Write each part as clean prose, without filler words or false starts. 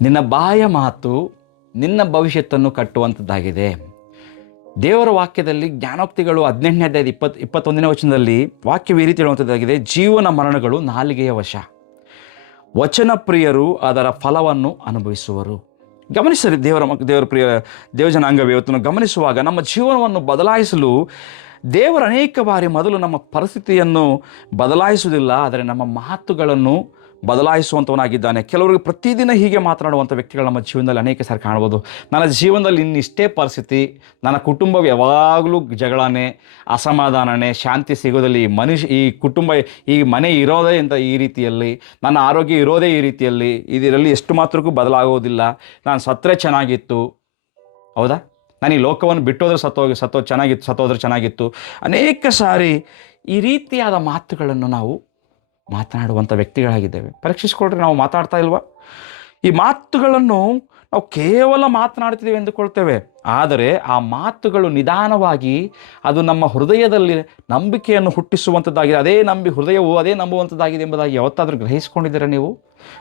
ನಿನ್ನ ಬಾಯ ಮಾತು ನಿನ್ನ ಭವಿಷ್ಯತ್ತನ್ನು ಕಟ್ಟುವಂಥದ್ದಾಗಿದೆ. ದೇವರ ವಾಕ್ಯದಲ್ಲಿ ಜ್ಞಾನೋಕ್ತಿಗಳು 18ನೇ ಅಧ್ಯಾಯದ 21ನೇ ವಚನದಲ್ಲಿ ವಾಕ್ಯವು ಈ ರೀತಿ ಹೇಳುವಂಥದ್ದಾಗಿದೆ: ಜೀವನ ಮರಣಗಳು ನಾಲಿಗೆಯ ವಶ, ವಚನ ಪ್ರಿಯರು ಅದರ ಫಲವನ್ನು ಅನುಭವಿಸುವರು. ಗಮನಿಸರಿ ದೇವರ ಪ್ರಿಯ ದೇವಜನಾಂಗವೇ, ಇವತ್ತು ಗಮನಿಸುವಾಗ ನಮ್ಮ ಜೀವನವನ್ನು ಬದಲಾಯಿಸಲು ದೇವರು ಅನೇಕ ಬಾರಿ ಮೊದಲು ನಮ್ಮ ಪರಿಸ್ಥಿತಿಯನ್ನು ಬದಲಾಯಿಸುವುದಿಲ್ಲ, ಆದರೆ ನಮ್ಮ ಮಾತುಗಳನ್ನು ಬದಲಾಯಿಸುವಂಥವನಾಗಿದ್ದಾನೆ. ಕೆಲವರಿಗೆ ಪ್ರತಿದಿನ ಹೀಗೆ ಮಾತನಾಡುವಂಥ ವ್ಯಕ್ತಿಗಳು ನಮ್ಮ ಜೀವನದಲ್ಲಿ ಅನೇಕ ಸಾರಿ ಕಾಣ್ಬೋದು. ನನ್ನ ಜೀವನದಲ್ಲಿ ಇನ್ನಿಷ್ಟೇ ಪರಿಸ್ಥಿತಿ, ನನ್ನ ಕುಟುಂಬ ಯಾವಾಗಲೂ ಜಗಳನೇ, ಅಸಮಾಧಾನನೇ, ಶಾಂತಿ ಸಿಗೋದಲ್ಲಿ ಈ ಕುಟುಂಬ, ಈ ಮನೆ ಇರೋದೇ ಅಂತ ಈ ರೀತಿಯಲ್ಲಿ, ನನ್ನ ಆರೋಗ್ಯ ಇರೋದೇ ಈ ರೀತಿಯಲ್ಲಿ, ಇದರಲ್ಲಿ ಎಷ್ಟು ಮಾತ್ರಕ್ಕೂ ಬದಲಾಗೋದಿಲ್ಲ, ನಾನು ಸತ್ತರೆ ಚೆನ್ನಾಗಿತ್ತು, ಹೌದಾ, ನಾನು ಈ ಲೋಕವನ್ನು ಬಿಟ್ಟೋದ್ರೆ ಸತ್ತೋದ್ರೆ ಚೆನ್ನಾಗಿತ್ತು. ಅನೇಕ ಸಾರಿ ಈ ರೀತಿಯಾದ ಮಾತುಗಳನ್ನು ನಾವು ಮಾತನಾಡುವಂಥ ವ್ಯಕ್ತಿಗಳಾಗಿದ್ದೇವೆ. ಪರೀಕ್ಷಿಸ್ಕೊಳ್ರಿ, ನಾವು ಮಾತಾಡ್ತಾ ಇಲ್ವಾ? ಈ ಮಾತುಗಳನ್ನು ನಾವು ಕೇವಲ ಮಾತನಾಡ್ತಿದ್ದೇವೆ ಎಂದುಕೊಳ್ತೇವೆ, ಆದರೆ ಆ ಮಾತುಗಳು ನಿಧಾನವಾಗಿ ಅದು ನಮ್ಮ ಹೃದಯದಲ್ಲಿ ನಂಬಿಕೆಯನ್ನು ಹುಟ್ಟಿಸುವಂಥದ್ದಾಗಿದೆ. ಹೃದಯವು ಅದೇ ನಂಬುವಂಥದ್ದಾಗಿದೆ ಎಂಬುದಾಗಿ ಯಾವತ್ತಾದರೂ ಗ್ರಹಿಸ್ಕೊಂಡಿದ್ದೀರಾ ನೀವು?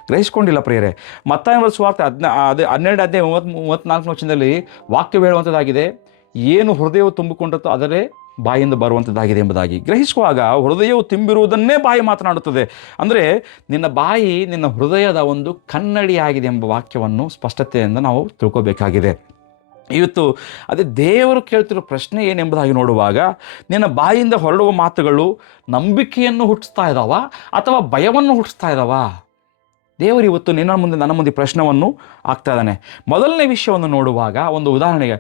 ಗ್ರಹಿಸ್ಕೊಂಡಿಲ್ಲ ಪ್ರಿಯರೇ. ಮತ್ತಾಯನ ಸುವಾರ್ತೆ 12 ಅಧ್ಯಾಯ 34 ವಚನದಲ್ಲಿ ವಾಕ್ಯ ಹೇಳುವಂಥದ್ದಾಗಿದೆ: ಏನು ಹೃದಯವು ತುಂಬಿಕೊಂಡಿರುತ್ತೋ ಅದರೇ ಬಾಯಿಂದ ಬರುವಂಥದ್ದಾಗಿದೆ ಎಂಬುದಾಗಿ. ಗ್ರಹಿಸುವಾಗ ಹೃದಯವು ತುಂಬಿರುವುದನ್ನೇ ಬಾಯಿ ಮಾತನಾಡುತ್ತದೆ. ಅಂದರೆ ನಿನ್ನ ಬಾಯಿ ನಿನ್ನ ಹೃದಯದ ಒಂದು ಕನ್ನಡಿಯಾಗಿದೆ ಎಂಬ ವಾಕ್ಯವನ್ನು ಸ್ಪಷ್ಟತೆಯಿಂದ ನಾವು ತಿಳ್ಕೋಬೇಕಾಗಿದೆ. ಇವತ್ತು ಅದೇ ದೇವರು ಕೇಳ್ತಿರೋ ಪ್ರಶ್ನೆ ಏನೆಂಬುದಾಗಿ ನೋಡುವಾಗ, ನಿನ್ನ ಬಾಯಿಂದ ಹೊರಡುವ ಮಾತುಗಳು ನಂಬಿಕೆಯನ್ನು ಹುಟ್ಟಿಸ್ತಾ ಇದ್ದಾವ ಅಥವಾ ಭಯವನ್ನು ಹುಟ್ಟಿಸ್ತಾ ಇದ್ದಾವ? ದೇವರು ಇವತ್ತು ನನ್ನ ಮುಂದೆ ಪ್ರಶ್ನವನ್ನು ಆಗ್ತಾ ಇದ್ದಾನೆ. ಮೊದಲನೇ ವಿಷಯವನ್ನು ನೋಡುವಾಗ, ಒಂದು ಉದಾಹರಣೆಗೆ,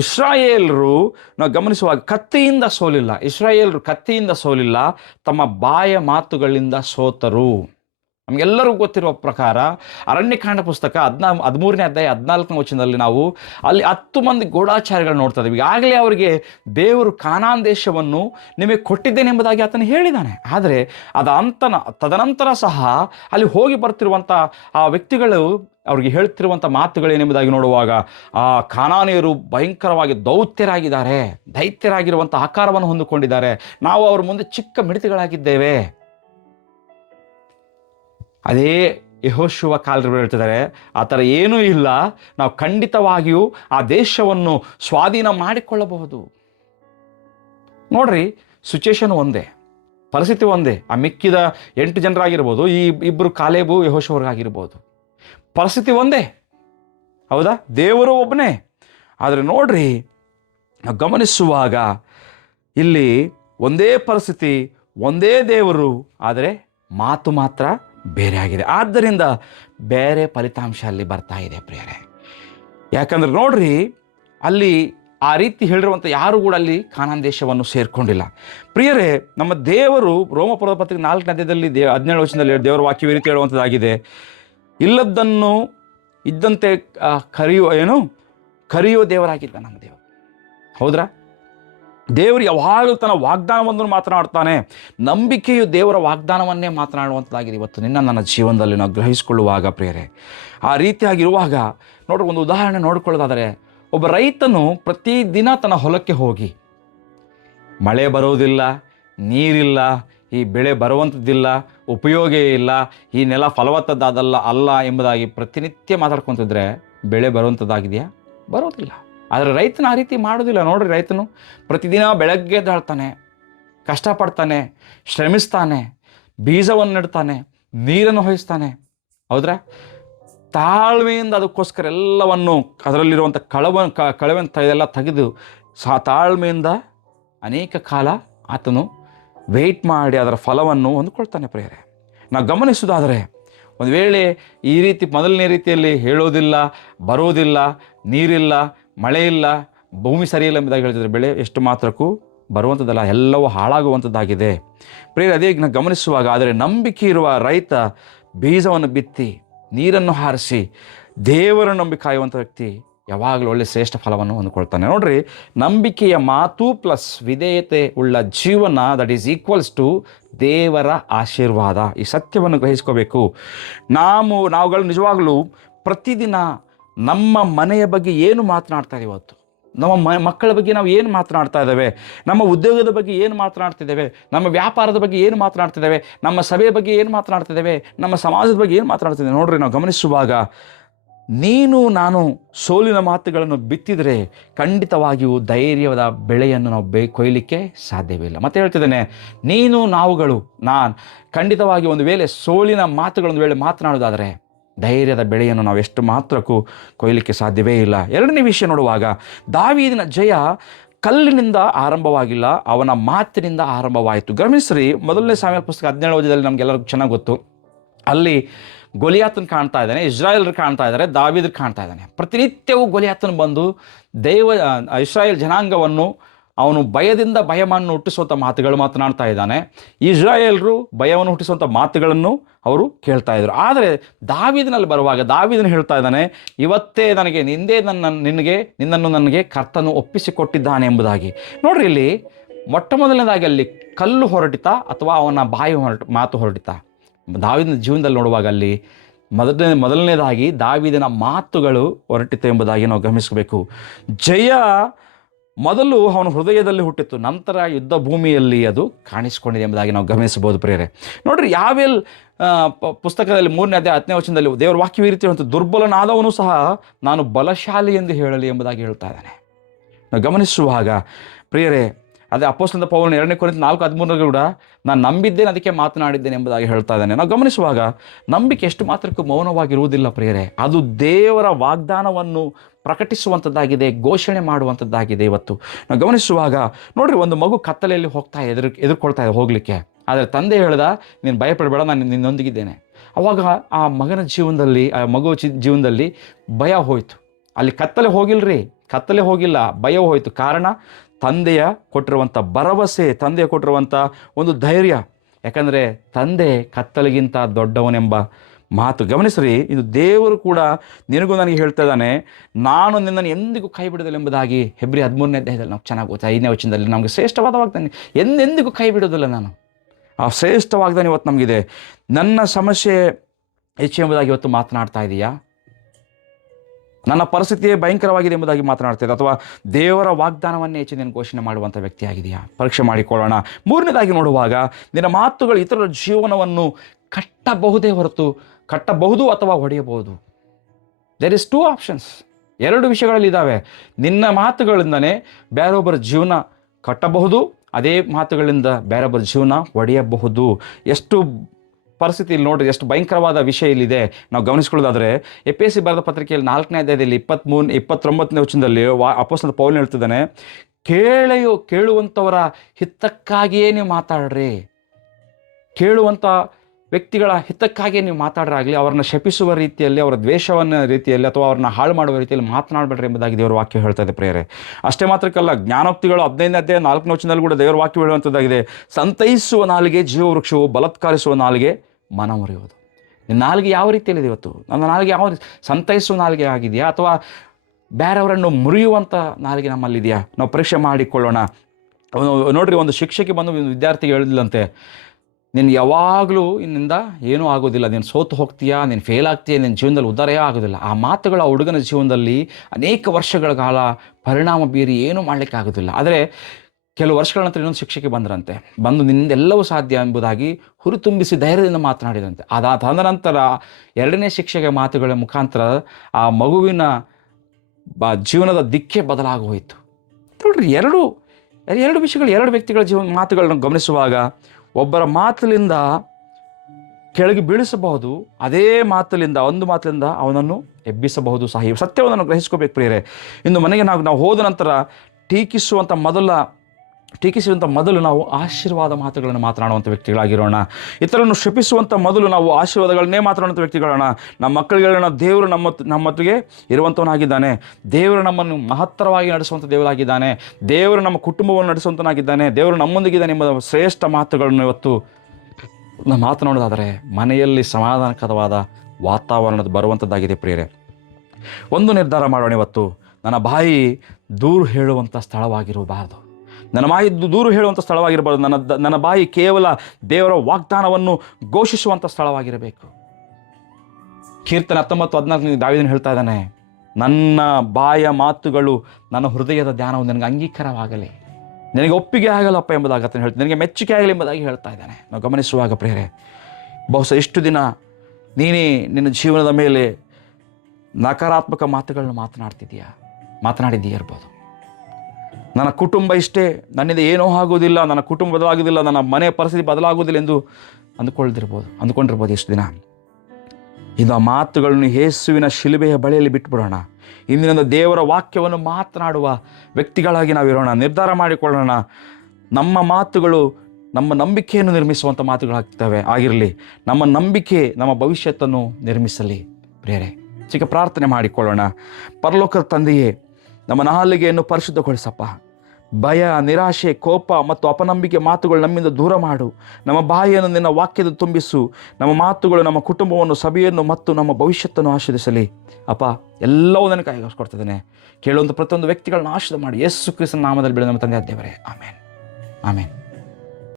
ಇಸ್ರಾಯೇಲರು ನಾವು ಗಮನಿಸುವಾಗ ಇಸ್ರಾಯೇಲರು ಕತ್ತಿಯಿಂದ ಸೋಲಿಲ್ಲ, ತಮ್ಮ ಬಾಯ ಮಾತುಗಳಿಂದ ಸೋತರು. ನಮಗೆಲ್ಲರಿಗೂ ಗೊತ್ತಿರುವ ಪ್ರಕಾರ ಅರಣ್ಯಕಾಂಡ ಪುಸ್ತಕ 13ನೇ ಅಧ್ಯಾಯ 14ನೇ ವಚನದಲ್ಲಿ ನಾವು ಅಲ್ಲಿ 10 ಮಂದಿ ಗೂಢಾಚಾರಿಗಳು ನೋಡ್ತಾ ಇದ್ದೀವಿ. ಈಗಾಗಲೇ ಅವರಿಗೆ ದೇವರು ಕಾನಾನ್ ದೇಶವನ್ನು ನಿಮಗೆ ಕೊಟ್ಟಿದ್ದೇನೆ ಎಂಬುದಾಗಿ ಆತನು ಹೇಳಿದ್ದಾನೆ. ಆದರೆ ತದನಂತರ ಸಹ ಅಲ್ಲಿ ಹೋಗಿ ಬರ್ತಿರುವಂಥ ಆ ವ್ಯಕ್ತಿಗಳು ಅವ್ರಿಗೆ ಹೇಳ್ತಿರುವಂಥ ಮಾತುಗಳೇನೆಂಬುದಾಗಿ ನೋಡುವಾಗ, ಆ ಕಾನಾನಿಯರು ಭಯಂಕರವಾಗಿ ದೈತ್ಯರಾಗಿರುವಂಥ ಆಕಾರವನ್ನು ಹೊಂದಿಕೊಂಡಿದ್ದಾರೆ, ನಾವು ಅವ್ರ ಮುಂದೆ ಚಿಕ್ಕ ಮಿಡತೆಗಳಾಗಿದ್ದೇವೆ. ಅದೇ ಯೆಹೋಶುವ ಕಾಲದಲ್ಲಿ ಹೇಳ್ತಿದ್ದಾರೆ, ಆ ಥರ ಏನೂ ಇಲ್ಲ, ನಾವು ಖಂಡಿತವಾಗಿಯೂ ಆ ದೇಶವನ್ನು ಸ್ವಾಧೀನ ಮಾಡಿಕೊಳ್ಳಬಹುದು. ನೋಡ್ರಿ, ಸಿಚುಯೇಷನ್ ಒಂದೇ, ಪರಿಸ್ಥಿತಿ ಒಂದೇ. ಆ ಮಿಕ್ಕಿದ 8 ಜನರಾಗಿರ್ಬೋದು, ಈ 2 ಕಾಲೇಬು ಯೆಹೋಶುವರಿಗಾಗಿರ್ಬೋದು, ಪರಿಸ್ಥಿತಿ ಒಂದೇ, ಹೌದಾ? ದೇವರು ಒಬ್ಬನೇ. ಆದರೆ ನೋಡ್ರಿ, ಗಮನಿಸುವಾಗ ಇಲ್ಲಿ ಒಂದೇ ಪರಿಸ್ಥಿತಿ, ಒಂದೇ ದೇವರು, ಆದರೆ ಮಾತು ಮಾತ್ರ ಬೇರೆ ಆಗಿದೆ. ಆದ್ದರಿಂದ ಬೇರೆ ಫಲಿತಾಂಶ ಅಲ್ಲಿ ಬರ್ತಾ ಇದೆ ಪ್ರಿಯರೇ. ಯಾಕಂದ್ರೆ ನೋಡ್ರಿ, ಅಲ್ಲಿ ಆ ರೀತಿ ಹೇಳಿರುವಂಥ ಯಾರು ಕೂಡ ಅಲ್ಲಿ ಕಾನಾನ್ ದೇಶವನ್ನು ಸೇರ್ಕೊಂಡಿಲ್ಲ. ಪ್ರಿಯರೇ, ನಮ್ಮ ದೇವರು ರೋಮಪುರದ ಪತ್ರಿಕೆ 4ನೇ ಅಧ್ಯಾಯದಲ್ಲಿ 17 ವಚನದಲ್ಲಿ ದೇವರ ವಾಕ್ಯ ಈ ರೀತಿ ಹೇಳುವಂಥದ್ದಾಗಿದೆ: ಇಲ್ಲದ್ದನ್ನು ಇದ್ದಂತೆ ಕರೆಯುವ ದೇವರಾಗಿದ್ದ ನಮ್ಮ ದೇವರು. ಹೌದ್ರಾ? ದೇವರು ಯಾವಾಗಲೂ ತನ್ನ ವಾಗ್ದಾನವನ್ನು ಮಾತನಾಡ್ತಾನೆ. ನಂಬಿಕೆಯು ದೇವರ ವಾಗ್ದಾನವನ್ನೇ ಮಾತನಾಡುವಂಥದ್ದಾಗಿದೆ. ಇವತ್ತು ನನ್ನ ಜೀವನದಲ್ಲಿ ನಾವು ಗ್ರಹಿಸಿಕೊಳ್ಳುವಾಗ ಪ್ರಿಯರೇ, ಆ ರೀತಿಯಾಗಿರುವಾಗ ನೋಡ್ರಿ, ಒಂದು ಉದಾಹರಣೆ ನೋಡಿಕೊಳ್ಳೋದಾದರೆ, ಒಬ್ಬ ರೈತನು ಪ್ರತಿದಿನ ತನ್ನ ಹೊಲಕ್ಕೆ ಹೋಗಿ, ಮಳೆ ಬರೋದಿಲ್ಲ, ನೀರಿಲ್ಲ, ಈ ಬೆಳೆ ಬರುವಂಥದ್ದಿಲ್ಲ, ಉಪಯೋಗ ಇಲ್ಲ, ಈ ನೆಲ ಫಲವತ್ತದ್ದಾದಲ್ಲ ಎಂಬುದಾಗಿ ಪ್ರತಿನಿತ್ಯ ಮಾತಾಡ್ಕೊತಿದ್ರೆ ಬೆಳೆ ಬರುವಂಥದ್ದಾಗಿದೆಯಾ? ಬರೋದಿಲ್ಲ. ಆದರೆ ರೈತನ ಆ ರೀತಿ ಮಾಡೋದಿಲ್ಲ. ನೋಡ್ರಿ, ರೈತನು ಪ್ರತಿದಿನ ಬೆಳಗ್ಗೆ ಎದ್ದೇಳ್ತಾನೆ, ಕಷ್ಟಪಡ್ತಾನೆ, ಶ್ರಮಿಸ್ತಾನೆ, ಬೀಜವನ್ನು ನೆಡ್ತಾನೆ, ನೀರನ್ನು ಹೊಯ್ಸ್ತಾನೆ, ಹೌದ್ರಾ? ತಾಳ್ಮೆಯಿಂದ ಅದಕ್ಕೋಸ್ಕರ ಎಲ್ಲವನ್ನು, ಅದರಲ್ಲಿರುವಂಥ ಕಳವನ್ನು ಎಲ್ಲ ತೆಗೆದು ತಾಳ್ಮೆಯಿಂದ ಅನೇಕ ಕಾಲ ಆತನು ವೆಯ್ಟ್ ಮಾಡಿ ಅದರ ಫಲವನ್ನು ಹೊಂದ್ಕೊಳ್ತಾನೆ. ಪ್ರಿಯರೇ, ನಾವು ಗಮನಿಸೋದಾದರೆ, ಒಂದು ವೇಳೆ ಈ ರೀತಿ ಮೊದಲನೇ ರೀತಿಯಲ್ಲಿ ಹೇಳೋದಿಲ್ಲ, ಬರೋದಿಲ್ಲ, ನೀರಿಲ್ಲ, ಮಳೆ ಇಲ್ಲ, ಭೂಮಿ ಸರಿಯಿಲ್ಲ ಎಂಬುದಾಗಿ ಹೇಳ್ತಿದ್ರೆ ಬೆಳೆ ಎಷ್ಟು ಮಾತ್ರಕ್ಕೂ ಬರುವಂಥದ್ದಲ್ಲ, ಎಲ್ಲವೂ ಹಾಳಾಗುವಂಥದ್ದಾಗಿದೆ. ಪ್ರಿಯರೇ, ಅದೇ ನಾವು ಗಮನಿಸುವಾಗ, ಆದರೆ ನಂಬಿಕೆ ಇರುವ ರೈತ ಬೀಜವನ್ನು ಬಿತ್ತಿ ನೀರನ್ನು ಹಾರಿಸಿ ದೇವರನ್ನು ನಂಬಿ ಕಾಯುವಂಥ ವ್ಯಕ್ತಿ ಯಾವಾಗಲೂ ಒಳ್ಳೆ ಶ್ರೇಷ್ಠ ಫಲವನ್ನು ಹೊಂದ್ಕೊಳ್ತಾನೆ. ನೋಡ್ರಿ, ನಂಬಿಕೆಯ ಮಾತು ಪ್ಲಸ್ ವಿಧೇಯತೆ ಉಳ್ಳ ಜೀವನ, ದಟ್ ಈಸ್ ಈಕ್ವಲ್ಸ್ ಟು ದೇವರ ಆಶೀರ್ವಾದ. ಈ ಸತ್ಯವನ್ನು ಗ್ರಹಿಸ್ಕೋಬೇಕು. ನಾವುಗಳು ನಿಜವಾಗಲೂ ಪ್ರತಿದಿನ ನಮ್ಮ ಮನೆಯ ಬಗ್ಗೆ ಏನು ಮಾತನಾಡ್ತಾ ಇದ್ದೀವಿ? ಇವತ್ತು ನಮ್ಮ ಮಕ್ಕಳ ಬಗ್ಗೆ ನಾವು ಏನು ಮಾತನಾಡ್ತಾ ಇದ್ದೇವೆ? ನಮ್ಮ ಉದ್ಯೋಗದ ಬಗ್ಗೆ ಏನು ಮಾತನಾಡ್ತಿದ್ದೇವೆ? ನಮ್ಮ ವ್ಯಾಪಾರದ ಬಗ್ಗೆ ಏನು ಮಾತನಾಡ್ತಿದ್ದೇವೆ? ನಮ್ಮ ಸಭೆಯ ಬಗ್ಗೆ ಏನು ಮಾತನಾಡ್ತಿದ್ದೇವೆ? ನಮ್ಮ ಸಮಾಜದ ಬಗ್ಗೆ ಏನು ಮಾತನಾಡ್ತಿದ್ದೇವೆ? ನೋಡ್ರಿ, ನಾವು ಗಮನಿಸುವಾಗ ನೀನು ನಾನು ಸೋಲಿನ ಮಾತುಗಳನ್ನು ಬಿತ್ತಿದರೆ ಖಂಡಿತವಾಗಿಯೂ ಧೈರ್ಯದ ಬೆಳೆಯನ್ನು ನಾವು ಕೊಯ್ಲಿಕ್ಕೆ ಸಾಧ್ಯವಿಲ್ಲ. ಮತ್ತೆ ಹೇಳ್ತಿದ್ದೇನೆ, ನೀನು ನಾವುಗಳು ನಾನು ಖಂಡಿತವಾಗಿ ಒಂದು ವೇಳೆ ಸೋಲಿನ ಮಾತುಗಳೊಂದು ವೇಳೆ ಮಾತನಾಡೋದಾದರೆ ಧೈರ್ಯದ ಬೆಳೆಯನ್ನು ನಾವು ಎಷ್ಟು ಮಾತ್ರಕ್ಕೂ ಕೊಯ್ಲಿಕ್ಕೆ ಸಾಧ್ಯವೇ ಇಲ್ಲ. ಎರಡನೇ ವಿಷಯ ನೋಡುವಾಗ, ದಾವೀದನ ಜಯ ಕಲ್ಲಿನಿಂದ ಆರಂಭವಾಗಿಲ್ಲ, ಅವನ ಮಾತಿನಿಂದ ಆರಂಭವಾಯಿತು. ಗಮನಿಸ್ರಿ, ಮೊದಲನೇ ಸಾಮ್ಯದ ಪುಸ್ತಕ 17 ನಮಗೆಲ್ಲರಿಗೂ ಚೆನ್ನಾಗಿ ಗೊತ್ತು. ಅಲ್ಲಿ ಗೊಲಿಯಾತನ ಕಾಣ್ತಾ ಇದ್ದಾನೆ, ಇಸ್ರಾಯೇಲರು ಕಾಣ್ತಾ ಇದ್ದಾರೆ, ದಾವೀದರು ಕಾಣ್ತಾ ಇದ್ದಾನೆ. ಪ್ರತಿನಿತ್ಯವೂ ಗೊಲಿಯಾತನ ಬಂದು ಇಸ್ರಾಯೇಲ್ ಜನಾಂಗವನ್ನು ಅವನು ಭಯದಿಂದ ಭಯವನ್ನು ಹುಟ್ಟಿಸುವಂಥ ಮಾತುಗಳು ಮಾತನಾಡ್ತಾ ಇದ್ದಾನೆ. ಇಸ್ರಾಯೇಲರು ಭಯವನ್ನು ಹುಟ್ಟಿಸುವಂಥ ಮಾತುಗಳನ್ನು ಅವರು ಕೇಳ್ತಾ ಇದ್ರು. ಆದರೆ ದಾವೀದನಲ್ಲಿ ಬರುವಾಗ ದಾವೀದನು ಹೇಳ್ತಾ ಇದ್ದಾನೆ, ಇವತ್ತೇ ನನಗೆ ನಿನ್ನನ್ನು ನನಗೆ ಕರ್ತನು ಒಪ್ಪಿಸಿಕೊಟ್ಟಿದ್ದಾನೆ ಎಂಬುದಾಗಿ. ನೋಡ್ರಿ, ಇಲ್ಲಿ ಮೊಟ್ಟ ಮೊದಲನೇದಾಗಿ ಅಲ್ಲಿ ಕಲ್ಲು ಹೊರಟಿತಾ ಅಥವಾ ಅವನ ಮಾತು ಹೊರಟಿತಾ? ದಾವೀದನ ಜೀವನದಲ್ಲಿ ನೋಡುವಾಗ ಅಲ್ಲಿ ಮೊದಲನೇದಾಗಿ ದಾವೀದನ ಮಾತುಗಳು ಹೊರಟಿತು ಎಂಬುದಾಗಿ ನಾವು ಗಮನಿಸಬೇಕು. ಜಯ ಮೊದಲು ಅವನ ಹೃದಯದಲ್ಲಿ ಹುಟ್ಟಿತ್ತು, ನಂತರ ಯುದ್ಧ ಭೂಮಿಯಲ್ಲಿ ಅದು ಕಾಣಿಸಿಕೊಂಡಿದೆ ಎಂಬುದಾಗಿ ನಾವು ಗಮನಿಸಬಹುದು ಪ್ರಿಯರೇ. ನೋಡ್ರಿ, ಯಾವೆಲ್ ಪುಸ್ತಕದಲ್ಲಿ 3ನೇ ಅಧ್ಯಾಯ 10ನೇ ವಚನದಲ್ಲಿ ದೇವರ ವಾಕ್ಯ ಈ ರೀತಿ ಹೇಳುತ್ತೆ, ದುರ್ಬಲನಾದವನು ಸಹ ನಾನು ಬಲಶಾಲಿ ಎಂದು ಹೇಳಲಿ ಎಂಬುದಾಗಿ ಹೇಳ್ತಾ ಇದ್ದಾನೆ. ನಾವು ಗಮನಿಸುವಾಗ ಪ್ರಿಯರೇ, ಅದೇ ಅಪೊಸ್ತಲನಾದ ಪೌಲನು 2 ಕೊರಿಂಥ 4:13 ಕೂಡ ನಾನು ನಂಬಿದ್ದೇನೆ ಅದಕ್ಕೆ ಮಾತನಾಡಿದ್ದೇನೆ ಎಂಬುದಾಗಿ ಹೇಳ್ತಾ ಇದ್ದಾನೆ. ನಾವು ಗಮನಿಸುವಾಗ ನಂಬಿಕೆ ಎಷ್ಟು ಮಾತ್ರಕ್ಕೂ ಮೌನವಾಗಿರುವುದಿಲ್ಲ ಪ್ರಿಯರೇ, ಅದು ದೇವರ ವಾಗ್ದಾನವನ್ನು ಪ್ರಕಟಿಸುವಂಥದ್ದಾಗಿದೆ, ಘೋಷಣೆ ಮಾಡುವಂಥದ್ದಾಗಿದೆ. ಇವತ್ತು ನಾವು ಗಮನಿಸುವಾಗ ನೋಡ್ರಿ, ಒಂದು ಮಗು ಕತ್ತಲೆಯಲ್ಲಿ ಎದುರ್ಕೊಳ್ತಾ ಇದೆ ಹೋಗಲಿಕ್ಕೆ, ಆದರೆ ತಂದೆ ಹೇಳ್ದ, ನೀನು ಭಯಪಡಬೇಡ, ನಾನು ನಿನ್ನೊಂದಿಗಿದ್ದೇನೆ. ಅವಾಗ ಆ ಮಗನ ಜೀವನದಲ್ಲಿ, ಆ ಮಗು ಜೀವನದಲ್ಲಿ ಭಯ ಹೋಯಿತು. ಅಲ್ಲಿ ಕತ್ತಲೆ ಹೋಗಿಲ್ಲ, ಭಯ ಹೋಯಿತು. ಕಾರಣ ತಂದೆಯ ಕೊಟ್ಟಿರುವಂಥ ಭರವಸೆ, ತಂದೆಯ ಕೊಟ್ಟಿರುವಂಥ ಒಂದು ಧೈರ್ಯ. ಯಾಕಂದರೆ ತಂದೆ ಕತ್ತಲಿಗಿಂತ ದೊಡ್ಡವನೆಂಬ ಮಾತು. ಗಮನಿಸ್ರಿ, ಇದು ದೇವರು ಕೂಡ ನಿನಗೂ ನನಗೆ ಹೇಳ್ತಾ ಇದ್ದಾನೆ, ನಾನು ನಿನ್ನನ್ನು ಎಂದಿಗೂ ಕೈ ಬಿಡೋದಿಲ್ಲ ಎಂಬುದಾಗಿ. ಹೆಬ್ರಿ 13ನೇ ಅಧ್ಯಾಯದಲ್ಲಿ ನಾವು ಚೆನ್ನಾಗಿ ಗೊತ್ತಾ, 5ನೇ ವಚನದಲ್ಲಿ ನಮಗೆ ಶ್ರೇಷ್ಠವಾದ ವಾಗ್ದಾನ, ಎಂದೆಂದಿಗೂ ಕೈ ಬಿಡೋದಿಲ್ಲ ನಾನು. ಆ ಶ್ರೇಷ್ಠ ವಾಗ್ದಾನ ಇವತ್ತು ನಮಗಿದೆ. ನನ್ನ ಸಮಸ್ಯೆ ಹೆಚ್ಚು ಎಂಬುದಾಗಿ ಇವತ್ತು ಮಾತನಾಡ್ತಾ ಇದೆಯಾ? ನನ್ನ ಪರಿಸ್ಥಿತಿಯೇ ಭಯಂಕರವಾಗಿದೆ ಎಂಬುದಾಗಿ ಮಾತನಾಡ್ತಿದ್ದೆ, ಅಥವಾ ದೇವರ ವಾಗ್ದಾನವನ್ನೇ ಹೆಚ್ಚು ನೀನು ಘೋಷಣೆ ಮಾಡುವಂಥ ವ್ಯಕ್ತಿಯಾಗಿದೆಯಾ? ಪರೀಕ್ಷೆ ಮಾಡಿಕೊಳ್ಳೋಣ. ಮೂರನೇದಾಗಿ ನೋಡುವಾಗ, ನಿನ್ನ ಮಾತುಗಳು ಇತರರ ಜೀವನವನ್ನು ಕಟ್ಟಬಹುದು ಅಥವಾ ಹೊಡೆಯಬಹುದು. There is 2 options. 2 ವಿಷಯಗಳಲ್ಲಿದ್ದಾವೆ. ನಿನ್ನ ಮಾತುಗಳಿಂದನೇ ಬೇರೊಬ್ಬರ ಜೀವನ ಕಟ್ಟಬಹುದು, ಅದೇ ಮಾತುಗಳಿಂದ ಬೇರೊಬ್ಬರ ಜೀವನ ಒಡೆಯಬಹುದು. ಎಷ್ಟು ಪರಿಸ್ಥಿತಿಯಲ್ಲಿ ನೋಡ್ರಿ, ಎಷ್ಟು ಭಯಂಕರವಾದ ವಿಷಯ ಇಲ್ಲಿದೆ. ನಾವು ಗಮನಿಸ್ಕೊಳ್ಳೋದಾದರೆ, ಎಫೆಸ ಬರೆದ ಪತ್ರಿಕೆಯಲ್ಲಿ 4ನೇ ಅಧ್ಯಾಯದಲ್ಲಿ 29ನೇ ವಚನದಲ್ಲಿ ಅಪೊಸ್ತಲನಾದ ಪೌಲನು ಹೇಳ್ತಿದ್ದಾನೆ, ಕೇಳುವಂಥವರ ಹಿತಕ್ಕಾಗಿಯೇ ನೀವು ಮಾತಾಡ್ರಿ. ಕೇಳುವಂಥ ವ್ಯಕ್ತಿಗಳ ಹಿತಕ್ಕಾಗಿಯೇ ನೀವು ಮಾತಾಡ್ರಾಗಲಿ, ಅವ್ರನ್ನ ಶಪಿಸುವ ರೀತಿಯಲ್ಲಿ, ಅವರ ದ್ವೇಷವನ್ನು ರೀತಿಯಲ್ಲಿ ಅಥವಾ ಅವ್ರನ್ನ ಹಾಳು ಮಾಡುವ ರೀತಿಯಲ್ಲಿ ಮಾತನಾಡಬೇಡ್ರಿ ಎಂಬುದಾಗಿ ದೇವರ ವಾಕ್ಯ ಹೇಳ್ತಾ ಇದೆ ಪ್ರಿಯರೇ. ಅಷ್ಟೇ ಮಾತ್ರಕ್ಕಲ್ಲ, ಜ್ಞಾನೋಕ್ತಿಗಳು 15ನೇ ಅಧ್ಯಾಯ 4ನೇ ವಚನದಲ್ಲಿ ಕೂಡ ದೇವರ ವಾಕ್ಯ ಹೇಳುವಂಥದ್ದಾಗಿದೆ, ಸಂತೈಸುವ ನಾಲಿಗೆ ಜೀವವೃಕ್ಷವು, ಬಲಾತ್ಕಾರಿಸುವ ನಾಲಿಗೆ ಮನ ಮುರಿಯುವುದು. ನಿನ್ನ ನಾಲಿಗೆ ಯಾವ ರೀತಿಯಲ್ಲಿದೆ ಇವತ್ತು? ನನ್ನ ನಾಲಿಗೆ ಯಾವ ಸಂತೈಸುವ ನಾಲಿಗೆ ಆಗಿದೆಯಾ ಅಥವಾ ಬೇರೆಯವರನ್ನು ಮುರಿಯುವಂಥ ನಾಲಿಗೆ ನಮ್ಮಲ್ಲಿದೆಯಾ? ನಾವು ಪರೀಕ್ಷೆ ಮಾಡಿಕೊಳ್ಳೋಣ. ನೋಡ್ರಿ, ಒಂದು ಶಿಕ್ಷಕಿ ಬಂದು ವಿದ್ಯಾರ್ಥಿಗೆ ಹೇಳಿದ್ಲಂತೆ, ನೀನು ಯಾವಾಗಲೂ ಇನ್ನಿಂದ ಏನೂ ಆಗೋದಿಲ್ಲ, ನೀನು ಸೋತು ಹೋಗ್ತೀಯಾ, ನೀನು ಫೇಲ್ ಆಗ್ತೀಯ, ನಿನ್ನ ಜೀವನದಲ್ಲಿ ಉದ್ಧಾರೇ ಆಗೋದಿಲ್ಲ. ಆ ಮಾತುಗಳು ಆ ಹುಡುಗನ ಜೀವನದಲ್ಲಿ ಅನೇಕ ವರ್ಷಗಳ ಕಾಲ ಪರಿಣಾಮ ಬೀರಿ ಏನೂ ಮಾಡಲಿಕ್ಕೆ ಆಗೋದಿಲ್ಲ. ಆದರೆ ಕೆಲವು ವರ್ಷಗಳ ನಂತರ ಇನ್ನೊಂದು ಶಿಕ್ಷಕಿ ಬಂದು ನಿನ್ನೆಲ್ಲವೂ ಸಾಧ್ಯ ಎಂಬುದಾಗಿ ಹುರಿತುಂಬಿಸಿ ಧೈರ್ಯದಿಂದ ಮಾತನಾಡಿದಂತೆ. ತದನಂತರ 2ನೇ ಶಿಕ್ಷಕ ಮಾತುಗಳ ಮುಖಾಂತರ ಆ ಮಗುವಿನ ಜೀವನದ ದಿಕ್ಕೇ ಬದಲಾಗೋಯಿತು. ನೋಡ್ರಿ, ಎರಡು ವಿಷಯಗಳು, 2 ವ್ಯಕ್ತಿಗಳ ಮಾತುಗಳನ್ನು ಗಮನಿಸುವಾಗ, ಒಬ್ಬರ ಮಾತಿನಿಂದ ಕೆಳಗೆ ಬೀಳಿಸಬಹುದು, ಅದೇ ಒಂದು ಮಾತಿನಿಂದ ಅವನನ್ನು ಎಬ್ಬಿಸಬಹುದು ಸಹ. ಈ ಸತ್ಯವನ್ನು ಗ್ರಹಿಸ್ಕೋಬೇಕು ಪ್ರಿಯರೇ. ಇನ್ನು ಮನೆಗೆ ನಾವು ಹೋದ ನಂತರ ಟೀಕಿಸುವಂಥ ಮೊದಲು ನಾವು ಆಶೀರ್ವಾದ ಮಾತುಗಳನ್ನು ಮಾತನಾಡುವಂಥ ವ್ಯಕ್ತಿಗಳಾಗಿರೋಣ. ಇತರನ್ನು ಶಪಿಸುವಂಥ ಮೊದಲು ನಾವು ಆಶೀರ್ವಾದಗಳನ್ನೇ ಮಾತನಾಡುವಂಥ ವ್ಯಕ್ತಿಗಳೋಣ. ನಮ್ಮ ಮಕ್ಕಳುಗಳನ್ನ ದೇವರು ನಮ್ಮೊತ್ತಿಗೆ ಇರುವಂಥವನಾಗಿದ್ದಾನೆ. ದೇವರು ನಮ್ಮನ್ನು ಮಹತ್ತರವಾಗಿ ನಡೆಸುವಂಥ ದೇವರಾಗಿದ್ದಾನೆ. ದೇವರು ನಮ್ಮ ಕುಟುಂಬವನ್ನು ನಡೆಸುವಂಥನಾಗಿದ್ದಾನೆ. ದೇವರು ನಮ್ಮೊಂದಿಗಿದ್ದಾನೆ ಎಂಬ ಶ್ರೇಷ್ಠ ಮಾತುಗಳನ್ನು ಇವತ್ತು ನಾವು ಮಾತನಾಡೋದಾದರೆ ಮನೆಯಲ್ಲಿ ಸಮಾಧಾನಕರವಾದ ವಾತಾವರಣದ ಬರುವಂಥದ್ದಾಗಿದೆ ಪ್ರಿಯರೇ. ಒಂದು ನಿರ್ಧಾರ ಮಾಡೋಣ ಇವತ್ತು, ನನ್ನ ಬಾಯಿ ದೂರು ಹೇಳುವಂಥ ಸ್ಥಳವಾಗಿರಬಾರದು. ನನ್ನ ಬಾಯಿ ದೂರು ಹೇಳುವಂಥ ಸ್ಥಳವಾಗಿರಬಾರ್ದು. ನನ್ನ ಬಾಯಿ ಕೇವಲ ದೇವರ ವಾಗ್ದಾನವನ್ನು ಘೋಷಿಸುವಂಥ ಸ್ಥಳವಾಗಿರಬೇಕು. ಕೀರ್ತನೆ 19:14 ದಾವೀದನು ಹೇಳ್ತಾ ಇದ್ದಾನೆ, ನನ್ನ ಬಾಯ ಮಾತುಗಳು ನನ್ನ ಹೃದಯದ ಧ್ಯಾನವು ನನಗೆ ಅಂಗೀಕಾರವಾಗಲಿ, ನಿನಗೆ ಒಪ್ಪಿಗೆ ಆಗಲ್ಲಪ್ಪ ಎಂಬುದಾಗಿ ಆತನು ಹೇಳ್ತಾನೆ, ನಿನಗೆ ಮೆಚ್ಚುಗೆ ಆಗಲಿ ಎಂಬುದಾಗಿ ಹೇಳ್ತಾ ಇದ್ದಾನೆ. ನಾವು ಗಮನಿಸುವಾಗ ಪ್ರಿಯರೇ, ಬಹುಶಃ ಇಷ್ಟು ದಿನ ನಿನ್ನ ಜೀವನದ ಮೇಲೆ ನಕಾರಾತ್ಮಕ ಮಾತುಗಳನ್ನ ಮಾತನಾಡಿದ್ದೀಯ ಇರ್ಬೋದು. ನನ್ನ ಕುಟುಂಬ ಇಷ್ಟೇ, ನನ್ನಿಂದ ಏನೂ ಆಗೋದಿಲ್ಲ, ನನ್ನ ಕುಟುಂಬ ಬದಲಾಗೋದಿಲ್ಲ, ನನ್ನ ಮನೆ ಪರಿಸ್ಥಿತಿ ಬದಲಾಗೋದಿಲ್ಲ ಎಂದು ಅಂದ್ಕೊಂಡಿರ್ಬೋದು ಎಷ್ಟು ದಿನ. ಇದು ಆ ಮಾತುಗಳನ್ನು ಯೇಸುವಿನ ಶಿಲುಬೆಯ ಬಳಿಯಲ್ಲಿ ಬಿಟ್ಬಿಡೋಣ. ಇಂದಿನಿಂದ ದೇವರ ವಾಕ್ಯವನ್ನು ಮಾತನಾಡುವ ವ್ಯಕ್ತಿಗಳಾಗಿ ನಾವಿರೋಣ. ನಿರ್ಧಾರ ಮಾಡಿಕೊಳ್ಳೋಣ. ನಮ್ಮ ಮಾತುಗಳು ನಮ್ಮ ನಂಬಿಕೆಯನ್ನು ನಿರ್ಮಿಸುವಂಥ ಆಗಿರಲಿ. ನಮ್ಮ ನಂಬಿಕೆ ನಮ್ಮ ಭವಿಷ್ಯತ್ತನ್ನು ನಿರ್ಮಿಸಲಿ. ಪ್ರಿಯರೇ, ಚಿಕ್ಕ ಪ್ರಾರ್ಥನೆ ಮಾಡಿಕೊಳ್ಳೋಣ. ಪರಲೋಕದ ತಂದೆಯೇ, ನಮ್ಮ ನಾಲಿಗೆಯನ್ನು ಪರಿಶುದ್ಧಗೊಳಿಸಪ್ಪ. ಭಯ, ನಿರಾಶೆ, ಕೋಪ ಮತ್ತು ಅಪನಂಬಿಕೆ ಮಾತುಗಳು ನಮ್ಮಿಂದ ದೂರ ಮಾಡು. ನಮ್ಮ ಬಾಯಿಯನ್ನು ನಿನ್ನ ವಾಕ್ಯದ ತುಂಬಿಸು. ನಮ್ಮ ಮಾತುಗಳು ನಮ್ಮ ಕುಟುಂಬವನ್ನು, ಸಭೆಯನ್ನು ಮತ್ತು ನಮ್ಮ ಭವಿಷ್ಯತ್ತನ್ನು ಆಶೀರ್ವದಿಸಲಿ. ಅಪ್ಪ, ಎಲ್ಲವೂ ನನಗೆ ಕೈಗೊಳಿಸ್ಕೊಡ್ತಿದ್ದೇನೆ. ಕೇಳುವಂಥ ಪ್ರತಿಯೊಂದು ವ್ಯಕ್ತಿಗಳನ್ನ ಆಶೀರ್ವಾದ ಮಾಡಿ ಯೇಸು ಕ್ರಿಸ್ತನ ನಾಮದಲ್ಲಿ ಬೆಳೆದ ನಮ್ಮ ತಂದೆ ದೇವರೇ, ಆಮೇನ್. ಆಮೇನ್.